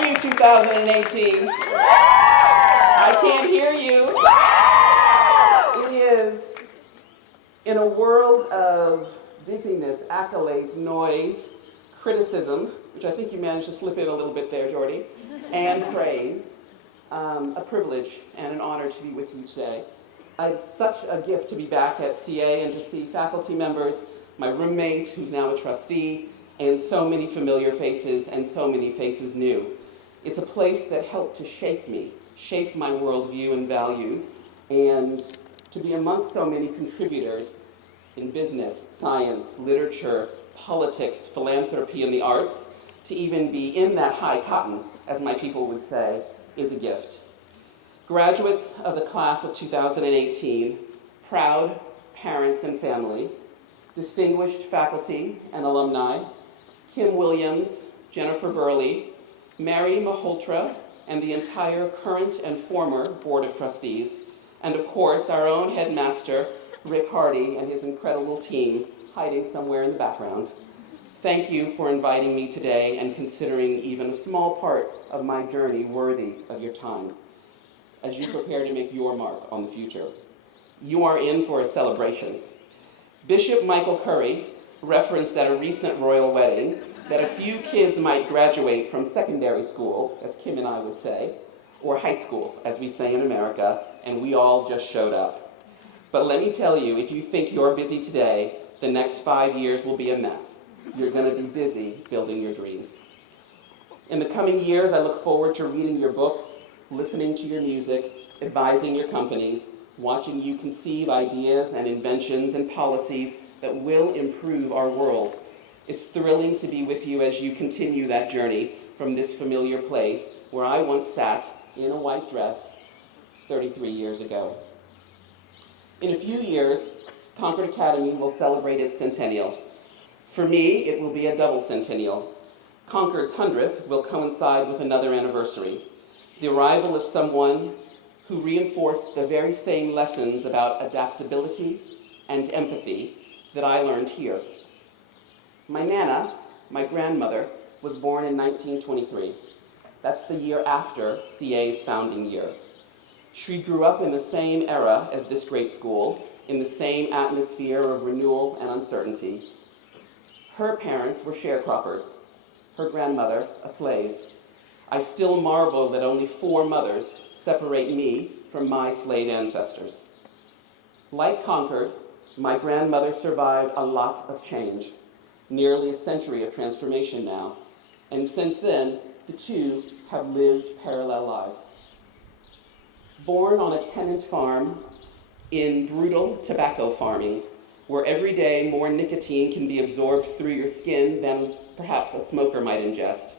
are you, 2018? I can't hear you. It is, in a world of busyness, accolades, noise, criticism, which I think you managed to slip in a little bit there, Jordy, and praise, a privilege and an honor to be with you today. It's such a gift to be back at CA and to see faculty members, my roommate, who's now a trustee, and so many familiar faces and so many faces new. It's a place that helped to shape me, shape my worldview and values, and to be amongst so many contributors in business, science, literature, politics, philanthropy, and the arts, to even be in that high cotton, as my people would say, is a gift. Graduates of the class of 2018, proud parents and family, distinguished faculty and alumni, Kim Williams, Jennifer Burley, Mary Malhotra, and the entire current and former Board of Trustees, and of course our own headmaster, Rick Hardy, and his incredible team hiding somewhere in the background. Thank you for inviting me today and considering even a small part of my journey worthy of your time as you prepare to make your mark on the future. You are in for a celebration. Bishop Michael Curry referenced at a recent royal wedding that a few kids might graduate from secondary school, as Kim and I would say, or high school, as we say in America, and we all just showed up. But let me tell you, if you think you're busy today, the next 5 years will be a mess. You're going to be busy building your dreams. In the coming years, I look forward to reading your books, listening to your music, advising your companies, watching you conceive ideas and inventions and policies that will improve our world. It's thrilling to be with you as you continue that journey from this familiar place where I once sat in a white dress 33 years ago. In a few years, Concord Academy will celebrate its centennial. For me, it will be a double centennial. Concord's 100th will coincide with another anniversary, the arrival of someone who reinforced the very same lessons about adaptability and empathy that I learned here. My Nana, my grandmother, was born in 1923. That's the year after CA's founding year. She grew up in the same era as this great school, in the same atmosphere of renewal and uncertainty. Her parents were sharecroppers, her grandmother a slave. I still marvel that only 4 mothers separate me from my slave ancestors. Like Concord, my grandmother survived a lot of change, nearly a century of transformation now, and since then, the two have lived parallel lives. Born on a tenant farm in brutal tobacco farming, where every day more nicotine can be absorbed through your skin than perhaps a smoker might ingest,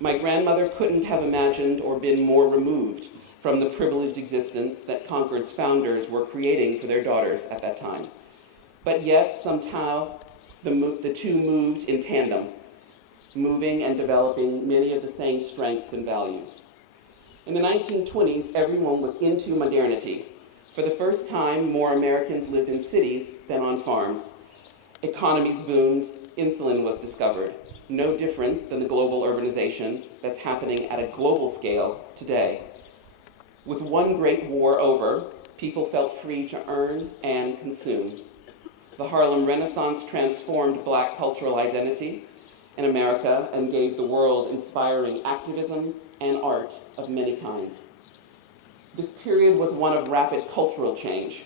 my grandmother couldn't have imagined or been more removed from the privileged existence that Concord's founders were creating for their daughters at that time. But yet, somehow, the two moved in tandem, moving and developing many of the same strengths and values. In the 1920s, everyone was into modernity. For the first time, more Americans lived in cities than on farms. Economies boomed, insulin was discovered, no different than the global urbanization that's happening at a global scale today. With one great war over, people felt free to earn and consume. The Harlem Renaissance transformed Black cultural identity in America and gave the world inspiring activism and art of many kinds. This period was one of rapid cultural change.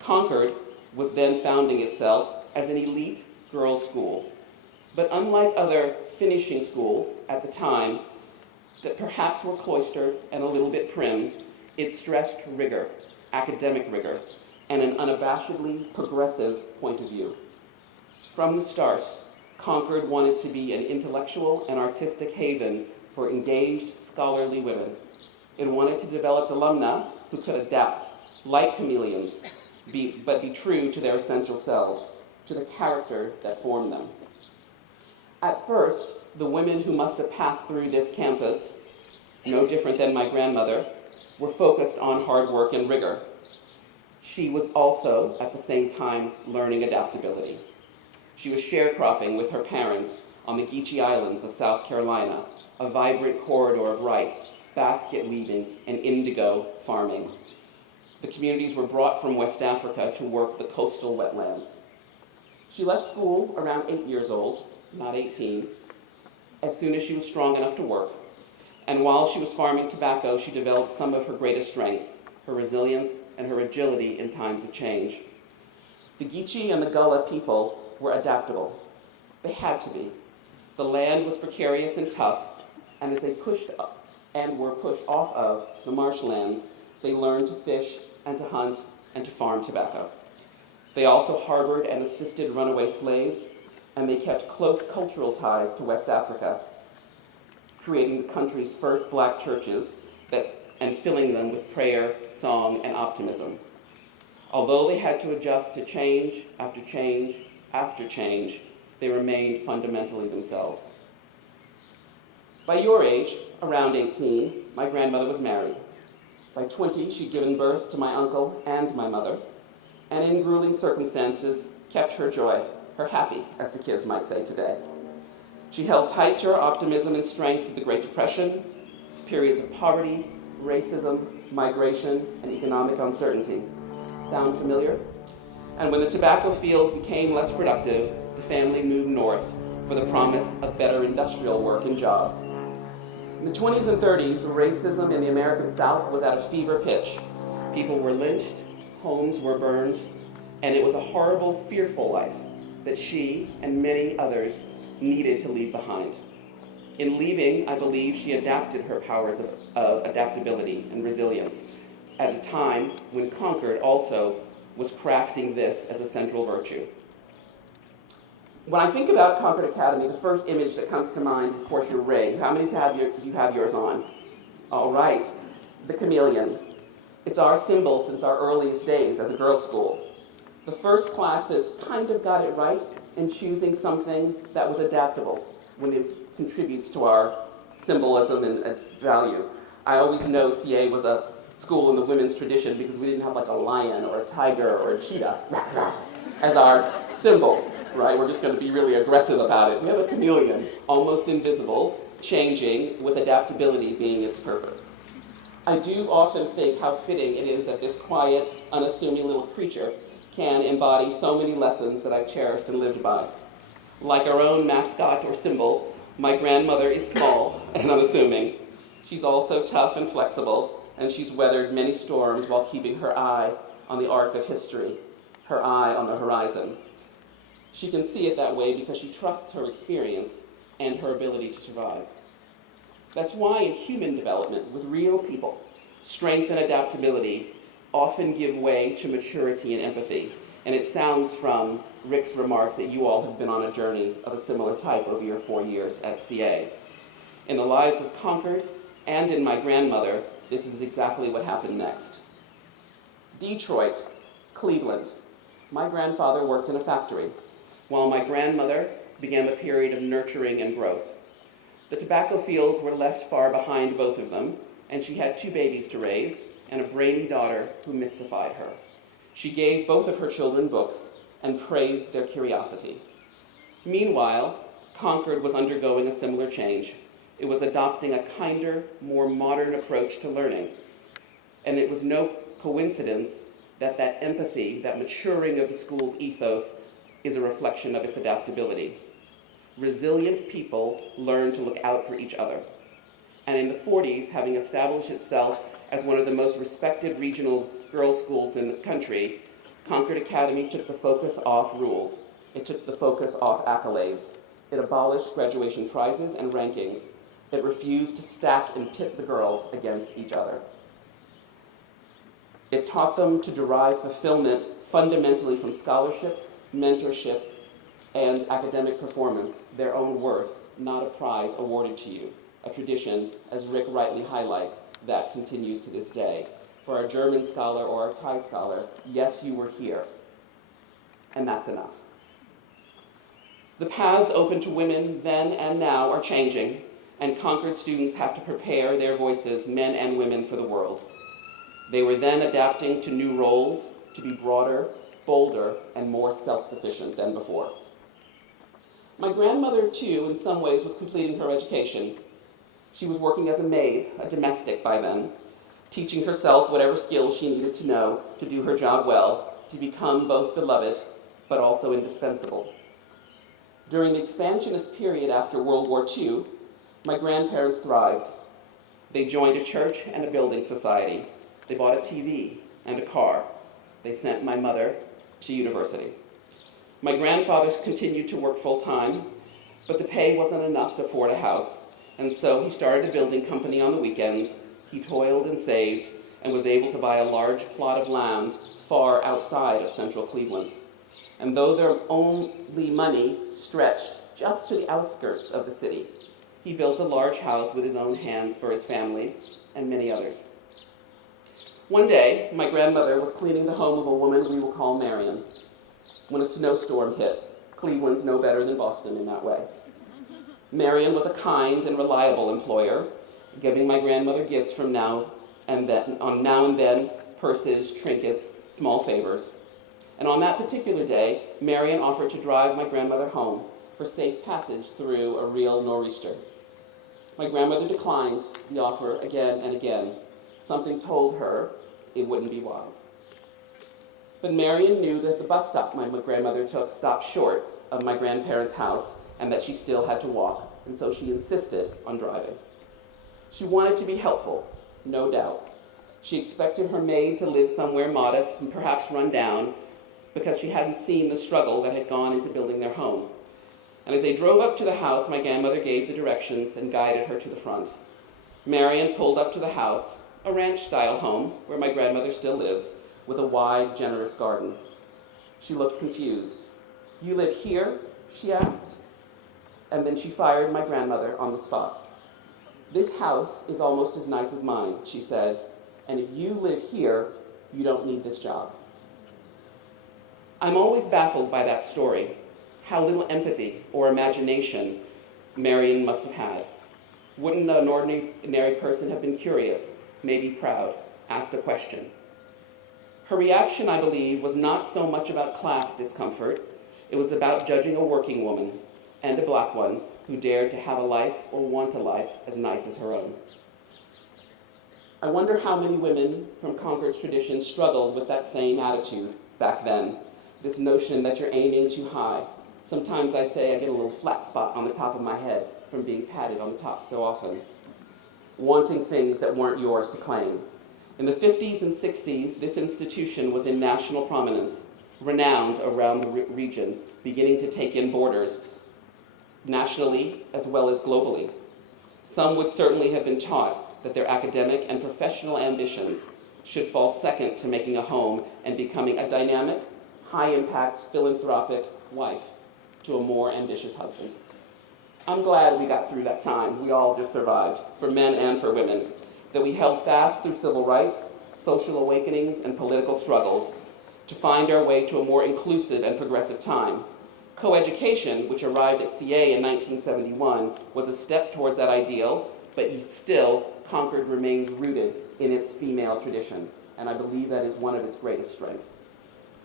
Concord was then founding itself as an elite girls' school. But unlike other finishing schools at the time that perhaps were cloistered and a little bit prim, it stressed rigor, academic rigor, and an unabashedly progressive point of view. From the start, Concord wanted to be an intellectual and artistic haven for engaged, scholarly women. It wanted to develop alumna who could adapt, like chameleons, but be true to their essential selves, to the character that formed them. At first, the women who must have passed through this campus, no different than my grandmother, were focused on hard work and rigor. She was also, at the same time, learning adaptability. She was sharecropping with her parents on the Geechee Islands of South Carolina, a vibrant corridor of rice, basket weaving, and indigo farming. The communities were brought from West Africa to work the coastal wetlands. She left school around 8 years old, not 18, as soon as she was strong enough to work. And while she was farming tobacco, she developed some of her greatest strengths, her resilience and her agility in times of change. The Geechee and the Gullah people were adaptable. They had to be. The land was precarious and tough, and as they pushed up and were pushed off of the marshlands, they learned to fish and to hunt and to farm tobacco. They also harbored and assisted runaway slaves, and they kept close cultural ties to West Africa, creating the country's first black churches and filling them with prayer, song, and optimism. Although they had to adjust to change after change after change, they remained fundamentally themselves. By your age, around 18, my grandmother was married. By 20, she'd given birth to my uncle and my mother, and in grueling circumstances, kept her joy, her happy, as the kids might say today. She held tight to her optimism and strength through the Great Depression, periods of poverty, racism, migration, and economic uncertainty. Sound familiar? And when the tobacco fields became less productive, the family moved north for the promise of better industrial work and jobs. In the 20s and 30s, racism in the American South was at a fever pitch. People were lynched, homes were burned, and it was a horrible, fearful life that she and many others needed to leave behind. In leaving, I believe she adapted her powers of adaptability and resilience at a time when Concord also was crafting this as a central virtue. When I think about Concord Academy, the first image that comes to mind is, of course, your rig. How many do you have yours on? All right, the chameleon. It's our symbol since our earliest days as a girls' school. The first classes kind of got it right in choosing something that was adaptable when it contributes to our symbolism and value. I always know CA was a school in the women's tradition because we didn't have like a lion or a tiger or a cheetah as our symbol, right? We're just going to be really aggressive about it. We have a chameleon, almost invisible, changing with adaptability being its purpose. I do often think how fitting it is that this quiet, unassuming little creature can embody so many lessons that I've cherished and lived by. Like our own mascot or symbol, my grandmother is small and unassuming. She's also tough and flexible, and she's weathered many storms while keeping her eye on the arc of history, her eye on the horizon. She can see it that way because she trusts her experience and her ability to survive. That's why in human development with real people, strength and adaptability often give way to maturity and empathy. And it sounds from Rick's remarks that you all have been on a journey of a similar type over your 4 years at CA. In the lives of Concord and in my grandmother, this is exactly what happened next. Detroit, Cleveland. My grandfather worked in a factory, while my grandmother began a period of nurturing and growth. The tobacco fields were left far behind both of them, and she had 2 babies to raise and a brainy daughter who mystified her. She gave both of her children books and praised their curiosity. Meanwhile, Concord was undergoing a similar change. It was adopting a kinder, more modern approach to learning. And it was no coincidence that that empathy, that maturing of the school's ethos, is a reflection of its adaptability. Resilient people learn to look out for each other. And in the 40s, having established itself as one of the most respected regional girls' schools in the country, Concord Academy took the focus off rules. It took the focus off accolades. It abolished graduation prizes and rankings. It refused to stack and pit the girls against each other. It taught them to derive fulfillment fundamentally from scholarship, mentorship, and academic performance, their own worth, not a prize awarded to you. A tradition, as Rick rightly highlights, that continues to this day. For a German scholar or a Thai scholar, yes, you were here. And that's enough. The paths open to women then and now are changing, and Concord students have to prepare their voices, men and women, for the world. They were then adapting to new roles to be broader, bolder, and more self-sufficient than before. My grandmother, too, in some ways was completing her education. She was working as a maid, a domestic by then, teaching herself whatever skills she needed to know to do her job well, to become both beloved but also indispensable. During the expansionist period after World War II, my grandparents thrived. They joined a church and a building society. They bought a TV and a car. They sent my mother to university. My grandfather continued to work full-time, but the pay wasn't enough to afford a house, and so he started a building company on the weekends. He toiled and saved and was able to buy a large plot of land far outside of central Cleveland. And though their only money stretched just to the outskirts of the city, he built a large house with his own hands for his family and many others. One day, my grandmother was cleaning the home of a woman we will call Marion when a snowstorm hit. Cleveland's no better than Boston in that way. Marion was a kind and reliable employer, giving my grandmother gifts from now and then, purses, trinkets, small favors. And on that particular day, Marion offered to drive my grandmother home for safe passage through a real nor'easter. My grandmother declined the offer again and again. Something told her it wouldn't be wise. But Marion knew that the bus stop my grandmother took stopped short of my grandparents' house and that she still had to walk, and so she insisted on driving. She wanted to be helpful, no doubt. She expected her maid to live somewhere modest and perhaps run down because she hadn't seen the struggle that had gone into building their home. And as they drove up to the house, my grandmother gave the directions and guided her to the front. Marion pulled up to the house, a ranch-style home where my grandmother still lives, with a wide, generous garden. She looked confused. "You live here?" she asked. And then she fired my grandmother on the spot. "This house is almost as nice as mine," she said, "and if you live here, you don't need this job." I'm always baffled by that story, how little empathy or imagination Marion must have had. Wouldn't an ordinary person have been curious, maybe proud, asked a question? Her reaction, I believe, was not so much about class discomfort. It was about judging a working woman, and a black one, who dared to have a life or want a life as nice as her own. I wonder how many women from Concord's tradition struggled with that same attitude back then, this notion that you're aiming too high. Sometimes I say I get a little flat spot on the top of my head from being patted on the top so often, wanting things that weren't yours to claim. In the 50s and 60s, this institution was in national prominence, renowned around the region, beginning to take in boarders nationally as well as globally. Some would certainly have been taught that their academic and professional ambitions should fall second to making a home and becoming a dynamic, high-impact, philanthropic wife to a more ambitious husband. I'm glad we got through that time. We all just survived, for men and for women, that we held fast through civil rights, social awakenings, and political struggles to find our way to a more inclusive and progressive time. Coeducation, which arrived at CA in 1971, was a step towards that ideal, but still, Concord remains rooted in its female tradition, and I believe that is one of its greatest strengths.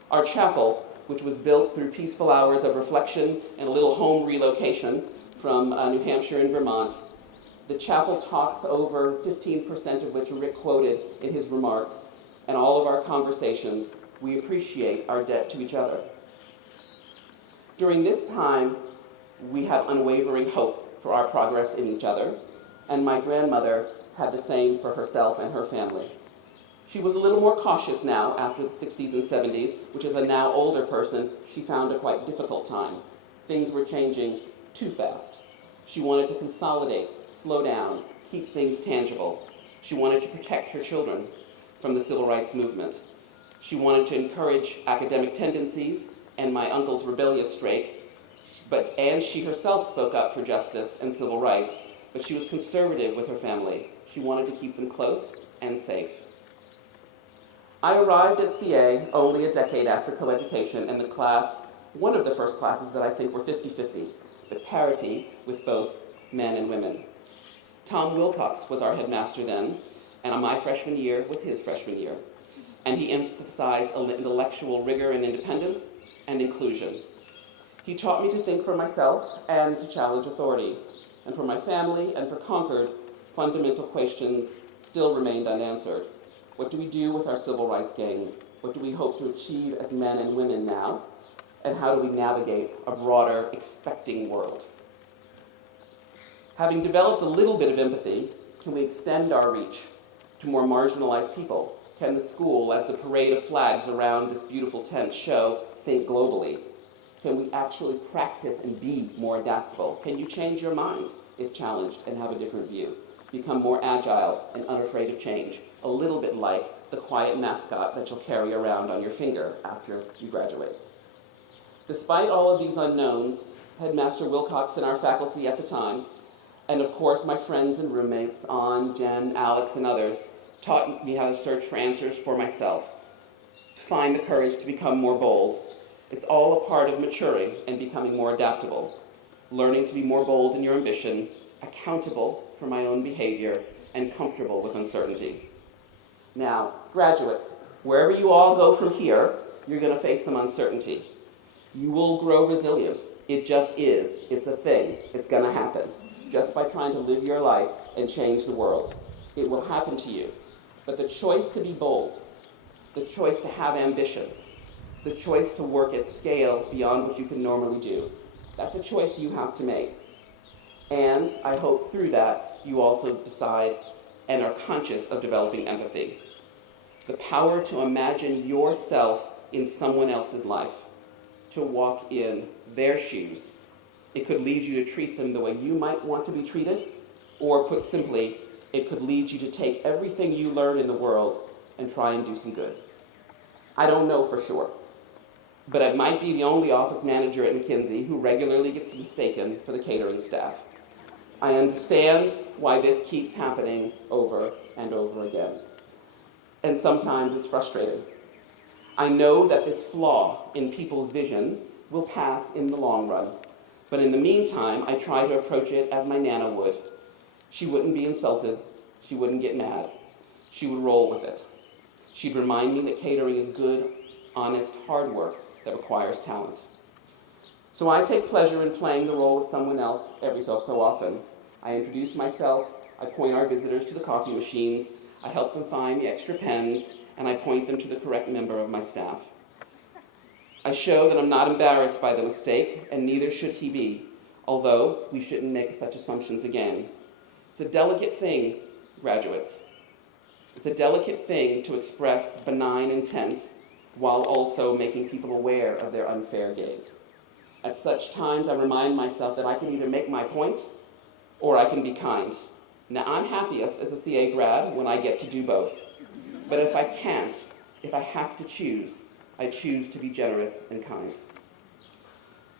Our chapel, which was built through peaceful hours of reflection and a little home relocation from New Hampshire and Vermont, the chapel talks over 15% of which Rick quoted in his remarks, and all of our conversations, we appreciate our debt to each other. During this time, we had unwavering hope for our progress in each other, and my grandmother had the same for herself and her family. She was a little more cautious now after the 60s and 70s, which as a now older person, she found a quite difficult time. Things were changing too fast. She wanted to consolidate, slow down, keep things tangible. She wanted to protect her children from the civil rights movement. She wanted to encourage academic tendencies and my uncle's rebellious streak, and she herself spoke up for justice and civil rights, but she was conservative with her family. She wanted to keep them close and safe. I arrived at CA only a decade after coeducation, and the class, one of the first classes that I think were 50-50, but parity with both men and women. Tom Wilcox was our headmaster then, and my freshman year was his freshman year. And he emphasized intellectual rigor and independence and inclusion. He taught me to think for myself and to challenge authority. And for my family and for Concord, fundamental questions still remained unanswered. What do we do with our civil rights gains? What do we hope to achieve as men and women now? And how do we navigate a broader, expecting world? Having developed a little bit of empathy, can we extend our reach to more marginalized people? Can the school, as the parade of flags around this beautiful tent show, think globally? Can we actually practice and be more adaptable? Can you change your mind if challenged and have a different view? Become more agile and unafraid of change, a little bit like the quiet mascot that you'll carry around on your finger after you graduate. Despite all of these unknowns, Headmaster Wilcox and our faculty at the time, and of course my friends and roommates, Ann, Jen, Alex, and others, taught me how to search for answers for myself, to find the courage to become more bold. It's all a part of maturing and becoming more adaptable, learning to be more bold in your ambition, accountable for my own behavior, and comfortable with uncertainty. Now, graduates, wherever you all go from here, you're going to face some uncertainty. You will grow resilient. It just is. It's a thing. It's going to happen. Just by trying to live your life and change the world. It will happen to you. But the choice to be bold, the choice to have ambition, the choice to work at scale beyond what you can normally do, that's a choice you have to make. And I hope through that, you also decide and are conscious of developing empathy. The power to imagine yourself in someone else's life, to walk in their shoes. It could lead you to treat them the way you might want to be treated, or put simply, it could lead you to take everything you learn in the world and try and do some good. I don't know for sure, but I might be the only office manager at McKinsey who regularly gets mistaken for the catering staff. I understand why this keeps happening over and over again. And sometimes it's frustrating. I know that this flaw in people's vision will pass in the long run. But in the meantime, I try to approach it as my Nana would. She wouldn't be insulted. She wouldn't get mad. She would roll with it. She'd remind me that catering is good, honest, hard work that requires talent. So I take pleasure in playing the role of someone else every so often. I introduce myself, I point our visitors to the coffee machines, I help them find the extra pens, and I point them to the correct member of my staff. I show that I'm not embarrassed by the mistake, and neither should he be, although we shouldn't make such assumptions again. It's a delicate thing, graduates. It's a delicate thing to express benign intent while also making people aware of their unfair gaze. At such times, I remind myself that I can either make my point or I can be kind. Now, I'm happiest as a CA grad when I get to do both. But if I can't, if I have to choose, I choose to be generous and kind.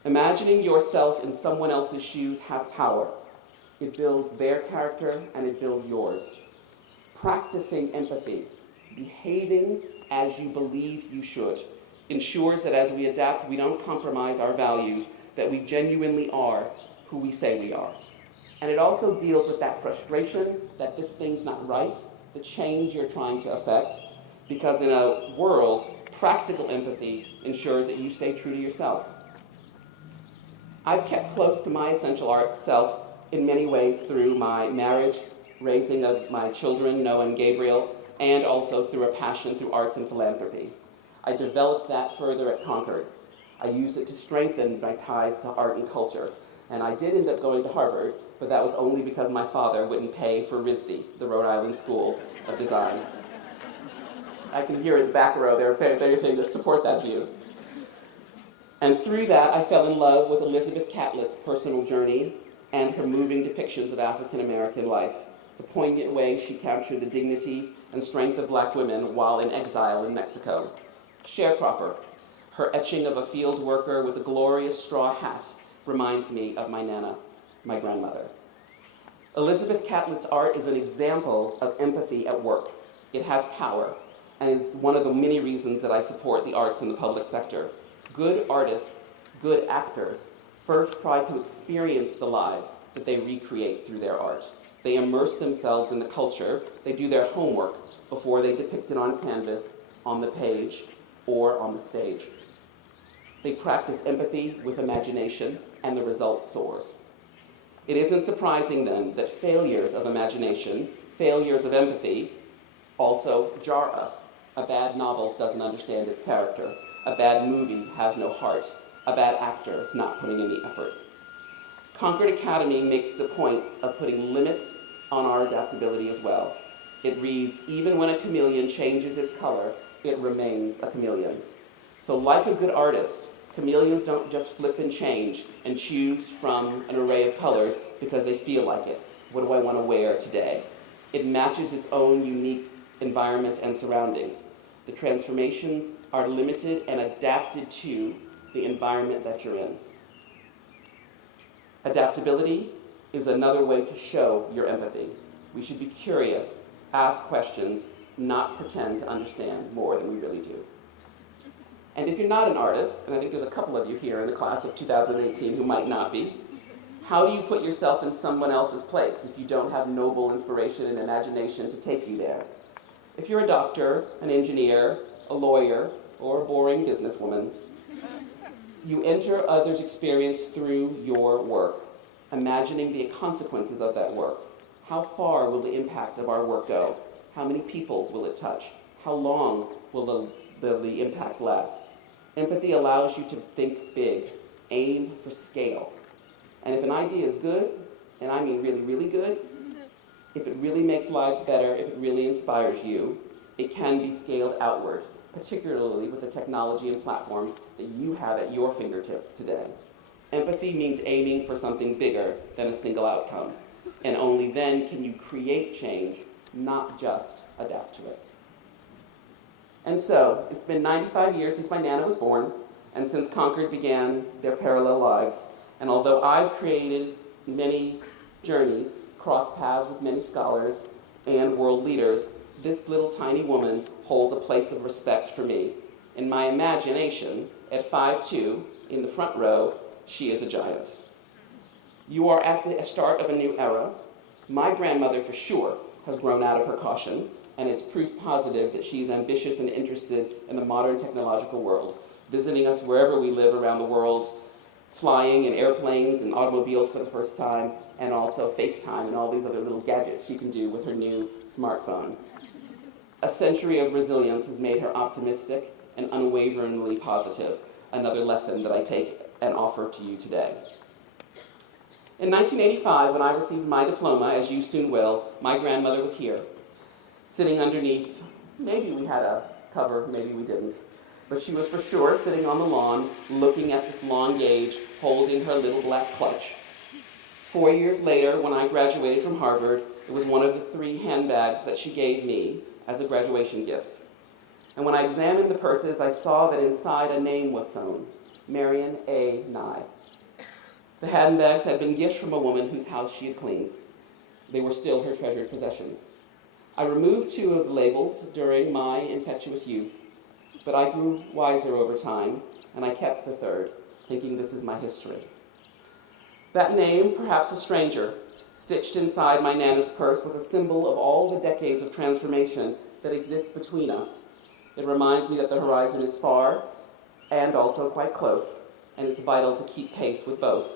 Imagining yourself in someone else's shoes has power. It builds their character and it builds yours. Practicing empathy, behaving as you believe you should, ensures that as we adapt, we don't compromise our values, that we genuinely are who we say we are. And it also deals with that frustration that this thing's not right, the change you're trying to affect, because in a world, practical empathy ensures that you stay true to yourself. I've kept close to my essential art self in many ways through my marriage, raising of my children, Noah and Gabriel, and also through a passion through arts and philanthropy. I developed that further at Concord. I used it to strengthen my ties to art and culture. And I did end up going to Harvard, but that was only because my father wouldn't pay for RISD, the Rhode Island School of Design. I can hear in the back row, they're things that support that view. And through that, I fell in love with Elizabeth Catlett's personal journey and her moving depictions of African American life, the poignant way she captured the dignity and strength of Black women while in exile in Mexico. Sharecropper, her etching of a field worker with a glorious straw hat, reminds me of my Nana, my grandmother. Elizabeth Catlett's art is an example of empathy at work. It has power, and is one of the many reasons that I support the arts in the public sector. Good artists, good actors, first try to experience the lives that they recreate through their art. They immerse themselves in the culture, they do their homework before they depict it on canvas, on the page, or on the stage. They practice empathy with imagination, and the result soars. It isn't surprising then that failures of imagination, failures of empathy, also jar us. A bad novel doesn't understand its character. A bad movie has no heart. A bad actor is not putting in the effort. Concord Academy makes the point of putting limits on our adaptability as well. It reads, even when a chameleon changes its color, it remains a chameleon. So like a good artist, chameleons don't just flip and change and choose from an array of colors because they feel like it. What do I want to wear today? It matches its own unique environment and surroundings. The transformations are limited and adapted to the environment that you're in. Adaptability is another way to show your empathy. We should be curious, ask questions, not pretend to understand more than we really do. And if you're not an artist, and I think there's a couple of you here in the class of 2018 who might not be, how do you put yourself in someone else's place if you don't have noble inspiration and imagination to take you there? If you're a doctor, an engineer, a lawyer, or a boring businesswoman, you enter others' experience through your work, imagining the consequences of that work. How far will the impact of our work go? How many people will it touch? How long will the impact last? Empathy allows you to think big, aim for scale. And if an idea is good, and I mean really, really good, if it really makes lives better, if it really inspires you, it can be scaled outward, particularly with the technology and platforms that you have at your fingertips today. Empathy means aiming for something bigger than a single outcome. And only then can you create change, not just adapt to it. And so, it's been 95 years since my Nana was born, and since Concord began their parallel lives. And although I've created many journeys, crossed paths with many scholars and world leaders, this little tiny woman holds a place of respect for me. In my imagination, at 5'2", in the front row, she is a giant. You are at the start of a new era. My grandmother, for sure, has grown out of her caution, and it's proof positive that she's ambitious and interested in the modern technological world, visiting us wherever we live around the world, flying in airplanes and automobiles for the first time, and also FaceTime and all these other little gadgets she can do with her new smartphone. A century of resilience has made her optimistic and unwaveringly positive, another lesson that I take and offer to you today. In 1985, when I received my diploma, as you soon will, my grandmother was here, sitting underneath, maybe we had a cover, maybe we didn't, but she was for sure sitting on the lawn, looking at this long gauge, holding her little black clutch. 4 years later, when I graduated from Harvard, it was one of the 3 handbags that she gave me as a graduation gift. And when I examined the purses, I saw that inside a name was sewn, Marion A. Nye. The handbags had been gifts from a woman whose house she had cleaned. They were still her treasured possessions. I removed 2 of the labels during my impetuous youth, but I grew wiser over time, and I kept the 3rd, thinking this is my history. That name, perhaps a stranger, stitched inside my Nana's purse, was a symbol of all the decades of transformation that exists between us. It reminds me that the horizon is far and also quite close, and it's vital to keep pace with both.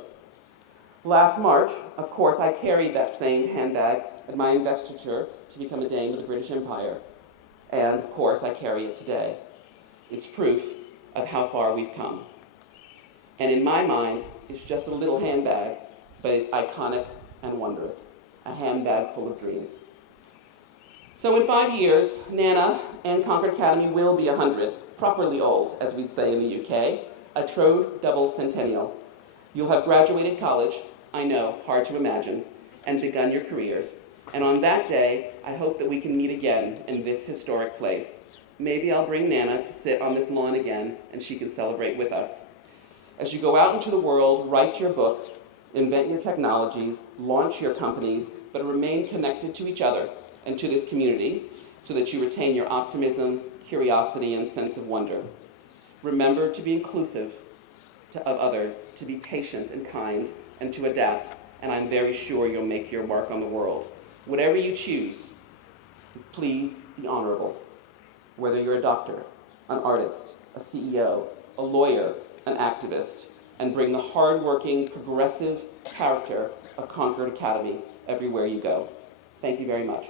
Last March, of course, I carried that same handbag at my investiture to become a Dame of the British Empire. And, of course, I carry it today. It's proof of how far we've come. And in my mind, it's just a little handbag, but it's iconic and wondrous. A handbag full of dreams. So in 5 years, Nana and Concord Academy will be 100, properly old, as we'd say in the UK, a true double centennial. You'll have graduated college, I know, hard to imagine, and begun your careers. And on that day, I hope that we can meet again in this historic place. Maybe I'll bring Nana to sit on this lawn again, and she can celebrate with us. As you go out into the world, write your books, invent your technologies, launch your companies, but remain connected to each other and to this community so that you retain your optimism, curiosity, and sense of wonder. Remember to be inclusive of others, to be patient and kind, and to adapt, and I'm very sure you'll make your mark on the world. Whatever you choose, please be honorable. Whether you're a doctor, an artist, a CEO, a lawyer, an activist, and bring the hardworking, progressive character of Concord Academy everywhere you go. Thank you very much.